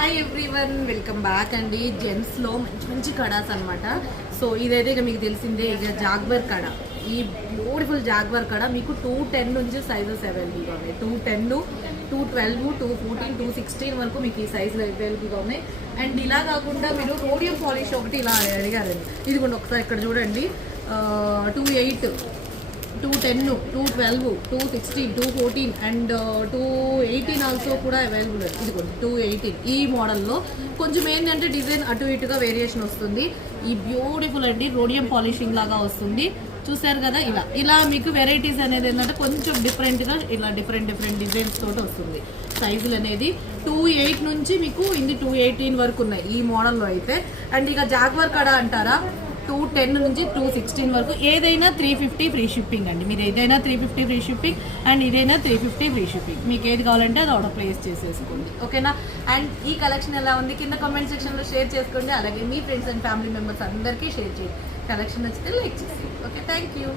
Hi everyone welcome back అండి. జెంట్స్లో మంచి మంచి కడాస్ అనమాట సో ఇదైతే ఇక మీకు తెలిసిందే ఇక జాగ్వర్ కడ. ఈ బ్యూటిఫుల్ జాగ్వర్ కడ. మీకు టూ టెన్ నుంచి సైజెస్ అవైలబుల్గా ఉన్నాయి. Two ten two twelve two fourteen two sixteen వరకు మీకు ఈ సైజులు అవైలబుల్గా ఉన్నాయి. అండ్ ఇలా కాకుండా మీరు రోడియం పాలిష్ ఒకటి ఇలా అడిగారండి. ఇది కూడా ఒకసారి ఇక్కడ చూడండి. Two eight two ten two twelve two sixteen two fourteen and two eighteen also కూడా అవైలబుల్ ఇది కూడా టూ ఎయిటీన్ ఈ మోడల్లో కొంచెం ఏంటంటే డిజైన్ అటు ఇటుగా వేరియేషన్ వస్తుంది. ఈ బ్యూటిఫుల్ అండి రోడియం పాలిషింగ్ లాగా వస్తుంది. చూసారు కదా ఇలా. ఇలా మీకు వెరైటీస్ అనేది ఏంటంటే కొంచెం డిఫరెంట్గా ఇలా డిఫరెంట్ డిఫరెంట్ డిజైన్స్ తోటి వస్తుంది. సైజులు అనేది టూ ఎయిట్ నుంచి మీకు ఇది టూ ఎయిటీన్ వరకు ఉన్నాయి ఈ మోడల్లో అయితే. అండ్ ఇక జాగ్వర్ కడ అంటారా? టూ టెన్ నుంచి టూ సిక్స్టీన్ వరకు ఏదైనా త్రీ ఫిఫ్టీ ఫ్రీ షిప్పింగ్ అండి. మీరు ఏదైనా three fifty free shipping and ఇదైనా త్రీ ఫిఫ్టీ ఫ్రీ షిప్పింగ్. మీకు ఏది కావాలంటే అది ఆర్డర్ ప్లేస్ చేసేసుకోండి. ఓకేనా? అండ్ ఈ కలెక్షన్ ఎలా ఉంది? కింద కామెంట్ సెక్షన్లో షేర్ చేసుకోండి. అలాగే మీ ఫ్రెండ్స్ అండ్ ఫ్యామిలీ మెంబర్స్ అందరికీ షేర్ చేయండి. కలెక్షన్ నచ్చితే లైక్ చేసి ఓకే? Thank you.